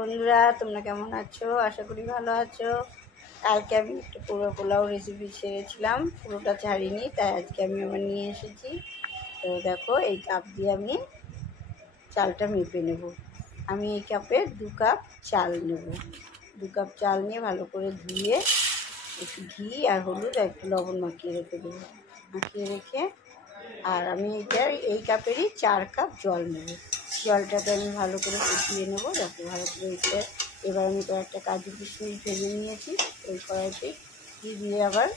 বন্ধুরা, তোমরা কেমন আছো? আশা করি ভালো আছো। কালকে আমি একটু পুরো পোলাও রেসিপি ছেড়েছিলাম, পুরোটা ছাড়িনি, তাই আজকে আমি আবার নিয়ে এসেছি। তো দেখো, এই কাপ দিয়ে আমি চালটা মেপে নেব। আমি এই কাপে 2 কাপ চাল নেব। 2 কাপ চাল নিয়ে ভালো করে ধুয়ে একটু ঘি আর হলুদ আর একটু লবণ মাখিয়ে রেখে দেবো। মাখিয়ে রেখে আর আমি এই কাপেরই 4 কাপ জল নেব। জলটাকে আমি ভালো করে ফুটিয়ে নেবো। দেখো ভালো করে এবার আমি কয়েকটা কাজু কিশমিশ ভেজে নিয়েছি। ওই কড়াইতে ঘি দিয়ে আবার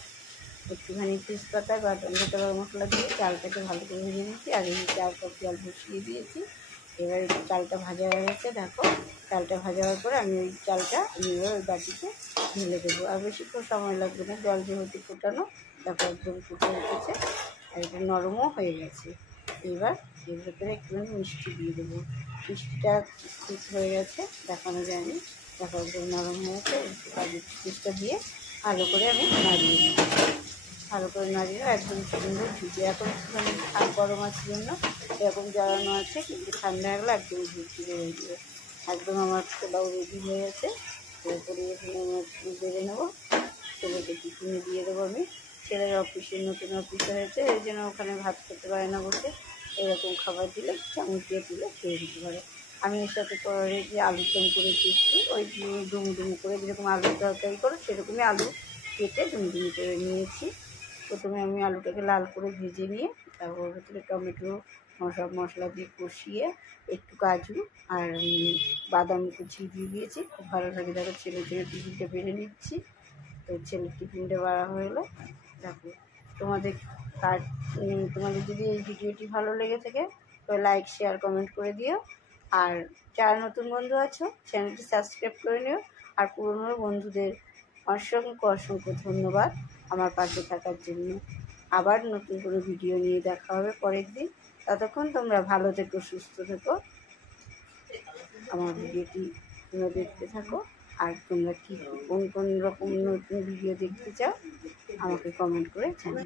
একটুখানি তেজপাতা বা গোটা গরম মশলা দিয়ে চালটাকে ভালো করে ভেজে নিয়েছি। আর এই 4 কাপ জল বসিয়ে দিয়েছি। এবার চালটা ভাজা হয়ে গেছে। দেখো চালটা ভাজা হওয়ার পরে আমি ওই চালটা এবার ওই বাটিতে ঢেলে দেবো। আর বেশিক্ষণ সময় লাগবে না, জল যেহেতু ফোটানো। দেখো একদম ফুটে উঠেছে আর এটা নরমও হয়ে গেছে। এবার এর ভেতরে একটুখানি মিষ্টি দিয়ে দেবো। মিষ্টিটা ঠিক হয়ে গেছে, দেখানো যায়নি। দেখো একদম নরম হয়ে গেছে। কাজু কিশমিশটা দিয়ে ভালো করে আমি নাড়িয়ে দিই। ভালো করে নাড়িয়ে একদম সুন্দর ঝুঁকে। এখন একটুখানি গরম আছে জন্য এরকম জ্বালানো আছে, কিন্তু ঠান্ডা হয়ে গেলে একদম ঝুঁকি হয়ে যাবে। একদম আমার পোলাও রেডি হয়ে গেছে। এরপরে এখানে বেড়ে নেবো। ছেলেকে টিফিনে দিয়ে দেবো আমি। ছেলের অফিসে নতুন অফিস হয়েছে, এই জন্য ওখানে ভাত খেতে পারে না বসে। এরকম খাবার দিলে চামচ দিয়ে তুলে খেয়ে দিতে পারে। আমি এর সাথে করে যে আলুর দম করেছি একটু, ওই ডুমডুম করে যেরকম আলুর তরকারি করো সেরকমই আলু কেটে ডুমডুম করে নিয়েছি। প্রথমে আমি আলুটাকে লাল করে ভেজে নিয়ে তারপর ভেতরে টমেটো সব মশলা দিয়ে কষিয়ে একটু কাজু আর বাদাম কুচি দিয়ে দিয়েছি। খুব ভালো লাগে। দেখো ছেলের জন্য টিফিনটা বেড়ে নিচ্ছি। তো ছেলের টিফিনটা বাড়া হয়ে গেলো। দেখো তোমাদের যদি এই ভিডিওটি ভালো লেগে থাকে তো লাইক শেয়ার কমেন্ট করে দিও। আর যারা নতুন বন্ধু আছো চ্যানেলটি সাবস্ক্রাইব করে নিও। আর পুরনো বন্ধুদের অসংখ্য ধন্যবাদ আমার পাশে থাকার জন্য। আবার নতুন কোনো ভিডিও নিয়ে দেখা হবে পরের দিন। ততক্ষণ তোমরা ভালো থেকো, সুস্থ থেকো। আমার ভিডিওটি তোমরা দেখতে থাকো। আর তোমরা কোন রকম নতুন ভিডিও দেখতে চাও আমাকে কমেন্ট করে জানাও।